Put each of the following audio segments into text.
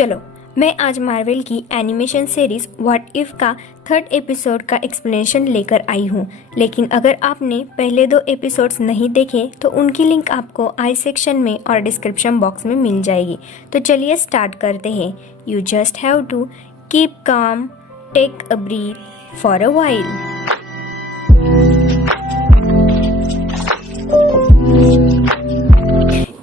चलो, मैं आज मार्वल की एनिमेशन सीरीज व्हाट इफ का 3rd एपिसोड का एक्सप्लेनेशन लेकर आई हूँ। लेकिन अगर आपने पहले 2 एपिसोड्स नहीं देखे तो उनकी लिंक आपको आई सेक्शन में और डिस्क्रिप्शन बॉक्स में मिल जाएगी। तो चलिए स्टार्ट करते हैं। You just have to keep calm, take a breath for a while.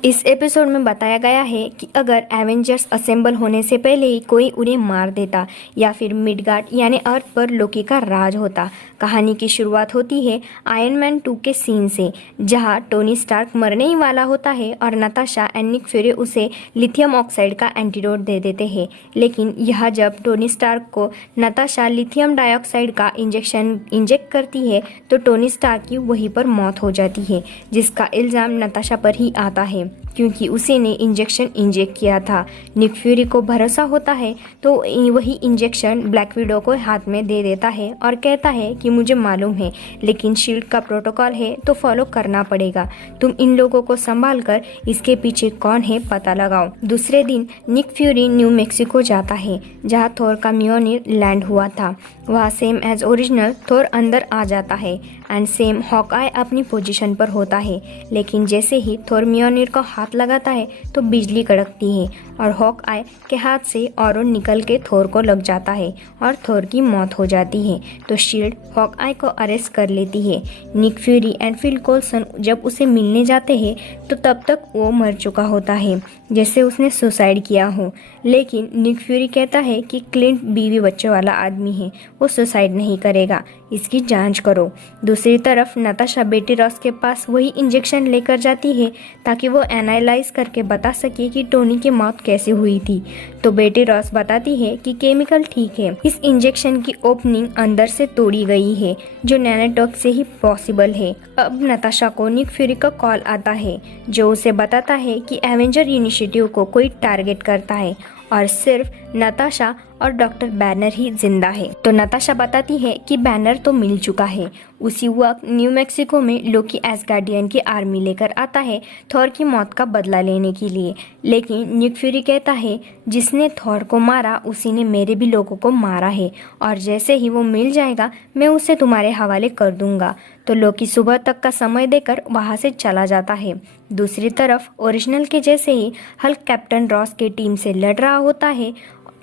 इस एपिसोड में बताया गया है कि अगर एवेंजर्स असेंबल होने से पहले ही कोई उन्हें मार देता या फिर मिडगार्ड यानी अर्थ पर लोकी का राज होता। कहानी की शुरुआत होती है आयरन मैन 2 के सीन से, जहां टोनी स्टार्क मरने ही वाला होता है और नताशा एंड निक फ्यूरी उसे लिथियम ऑक्साइड का एंटीडोट दे देते हैं। लेकिन यह जब टोनी स्टार्क को नताशा लिथियम डाइऑक्साइड का इंजेक्ट करती है तो टोनी स्टार्क की वहीं पर मौत हो जाती है, जिसका इल्ज़ाम नताशा पर ही आता है क्योंकि उसी ने इंजेक्शन इंजेक्ट किया था। निक फ्यूरी को भरोसा होता है तो वही इंजेक्शन ब्लैक विडो को हाथ में दे देता है और कहता है कि मुझे मालूम है, लेकिन शील्ड का प्रोटोकॉल है तो फॉलो करना पड़ेगा। तुम इन लोगों को संभाल कर इसके पीछे कौन है पता लगाओ। दूसरे दिन निक फ्यूरी न्यू मैक्सिको जाता है जहाँ थोर का म्योनिर लैंड हुआ था। वहाँ सेम एज ओरिजिनल थोर अंदर आ जाता है एंड सेम हॉकआई अपनी पोजीशन पर होता है। लेकिन जैसे ही थोर म्योनिर को हाथ लगाता है तो बिजली कड़कती है और हॉकआई के हाथ से ऑरो निकल के थोर को लग जाता है और थोर की मौत हो जाती है। तो शील्ड हॉकआई को अरेस्ट कर लेती है। निक फ्यूरी एंड फिल कोल्सन जब उसे मिलने जाते हैं तो तब तक वो मर चुका होता है, जैसे उसने सुसाइड किया हो। लेकिन निक फ्यूरी कहता है कि क्लिंट बीवी बच्चों वाला आदमी है, वो सुसाइड नहीं करेगा, इसकी जांच करो। दूसरी तरफ नताशा बेटी रॉस के पास वही इंजेक्शन लेकर जाती है ताकि वो एनालाइज करके बता सके कि टोनी की मौत कैसे हुई थी। तो बेटी रॉस बताती है कि केमिकल ठीक है, इस इंजेक्शन की ओपनिंग अंदर से तोड़ी गई है जो नैनोटॉक से ही पॉसिबल है। अब नताशा को निक फ्यूरी का कॉल आता है जो उसे बताता है कि एवेंजर इनिशिएटिव को कोई टारगेट करता है और सिर्फ नताशा और डॉक्टर बैनर ही जिंदा है। तो नताशा बताती है कि बैनर तो मिल चुका है। उसी वक्त न्यू मैक्सिको में लोकी एसगार्डियन की आर्मी लेकर आता है थॉर की मौत का बदला लेने के लिए। लेकिन निक फ्यूरी कहता है जिसने थॉर को मारा उसी ने मेरे भी लोगों को मारा है और जैसे ही वो मिल जाएगा मैं उसे तुम्हारे हवाले कर दूंगा। तो लोकी सुबह तक का समय देकर वहां से चला जाता है। दूसरी तरफ ओरिजिनल के जैसे ही हल्क कैप्टन रॉस की टीम से लड़ रहा होता है,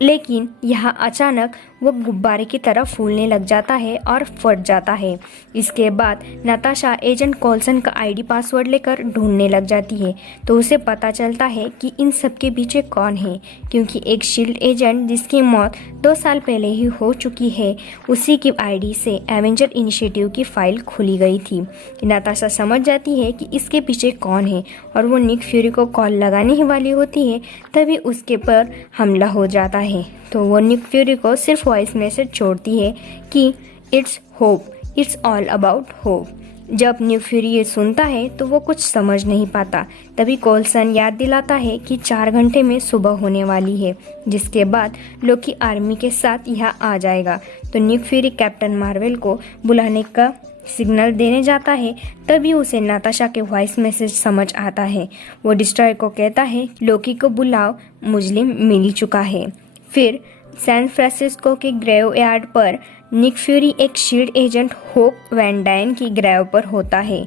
लेकिन यहाँ अचानक वो गुब्बारे की तरह फूलने लग जाता है और फट जाता है। इसके बाद नताशा एजेंट कोल्सन का आईडी पासवर्ड लेकर ढूंढने लग जाती है तो उसे पता चलता है कि इन सब के पीछे कौन है, क्योंकि एक शील्ड एजेंट जिसकी मौत 2 साल पहले ही हो चुकी है उसी की आईडी से एवेंजर इनिशिएटिव की फाइल खुली गई थी। नताशा समझ जाती है कि इसके पीछे कौन है और वो निक फ्यूरी को कॉल लगाने ही वाली होती है, तभी उसके पर हमला हो जाता है। तो वो निक फ्यूरी को सिर्फ वॉइस मैसेज छोड़ती है कि it's hope, it's all about hope. जब निक फ्यूरी ये सुनता है तो वो कुछ समझ नहीं पाता। तभी कोल्सन याद दिलाता है कि 4 घंटे में सुबह होने वाली है, जिसके बाद लोकी आर्मी के साथ यहाँ आ जाएगा। तो निक फ्यूरी कैप्टन मार्वल को बुलाने का सिग्नल देने जाता है, तभी उसे नताशा के वॉइस मैसेज समझ आता है। वो डिस्ट्रॉयर को कहता है लोकी को बुलाओ, मुस्लिम मिल चुका है। फिर सैन फ्रांसिस्को के ग्रेव यार्ड पर निक फ्यूरी एक शील्ड एजेंट होप वैन डायन की ग्रेव पर होता है।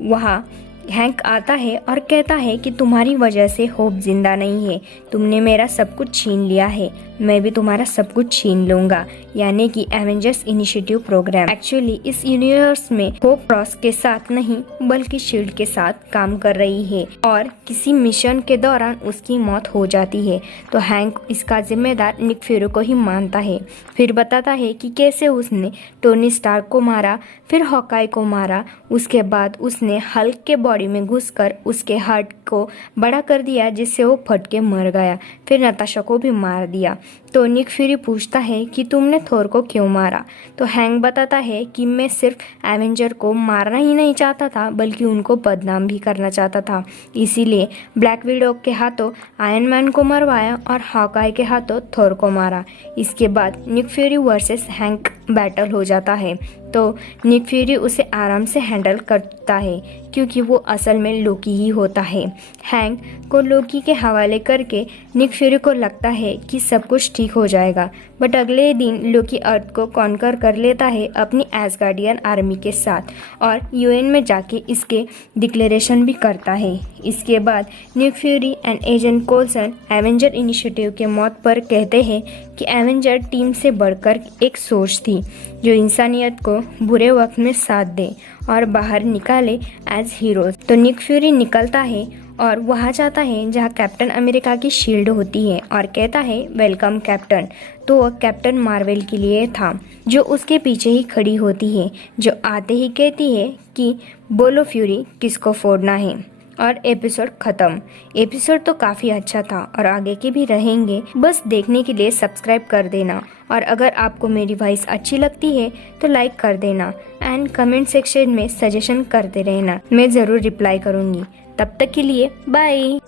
वहाँ हैंक आता है और कहता है कि तुम्हारी वजह से होप जिंदा नहीं है, तुमने मेरा सब कुछ छीन लिया है, मैं भी तुम्हारा सब कुछ छीन लूंगा, यानी कि एवेंजर्स इनिशिएटिव प्रोग्राम। एक्चुअली इस यूनिवर्स में होप रॉस के साथ नहीं बल्कि शील्ड के साथ काम कर रही है और किसी मिशन के दौरान उसकी मौत हो जाती है। तो हैंक इसका जिम्मेदार निक फ्यूरी को ही मानता है। फिर बताता है कि कैसे उसने टोनी स्टार्क को मारा, फिर हॉकाई को मारा, उसके बाद उसने हल्क के बॉडी में घुसकर उसके हार्ट को बड़ा कर दिया जिससे वो फट के मर गया, फिर नताशा को भी मार दिया। तो निक फ्यूरी पूछता है कि तुमने थोर को क्यों मारा। तो हैंक बताता है कि मैं सिर्फ एवेंजर को मारना ही नहीं चाहता था बल्कि उनको बदनाम भी करना चाहता था, इसीलिए ब्लैक विडो के हाथों आयरन मैन को मरवाया और हॉकआई के हाथों थोर को मारा। इसके बाद Nick Fury versus Hank battle हो जाता है। तो निक फ्यूरी उसे आराम से हैंडल करता है क्योंकि वो असल में लोकी ही होता है। हैंक को लोकी के हवाले करके निक फ्यूरी को लगता है कि सब कुछ ठीक हो जाएगा, बट अगले दिन लोकी अर्थ को कॉन्कर कर लेता है अपनी एसगार्डियन आर्मी के साथ और यूएन में जाके इसके डिक्लेरेशन भी करता है। इसके बाद Nick Fury and Agent Coulson Avenger Initiative के मौत पर कहते हैं कि एवेंजर टीम से बढ़कर एक सोच थी जो इंसानियत को बुरे वक्त में साथ दे और बाहर निकाले एज हीरोज। तो निक फ्यूरी निकलता है और वहाँ जाता है जहाँ कैप्टन अमेरिका की शील्ड होती है और कहता है वेलकम कैप्टन। तो वह कैप्टन मार्वेल के लिए था जो उसके पीछे ही खड़ी होती है, जो आते ही कहती है कि बोलो फ्यूरी किसको फोड़ना है। और एपिसोड ख़त्म। एपिसोड तो काफ़ी अच्छा था और आगे के भी रहेंगे, बस देखने के लिए सब्सक्राइब कर देना। और अगर आपको मेरी वॉइस अच्छी लगती है तो लाइक कर देना एंड कमेंट सेक्शन में सजेशन करते रहना, मैं ज़रूर रिप्लाई करूँगी। तब तक के लिए बाय।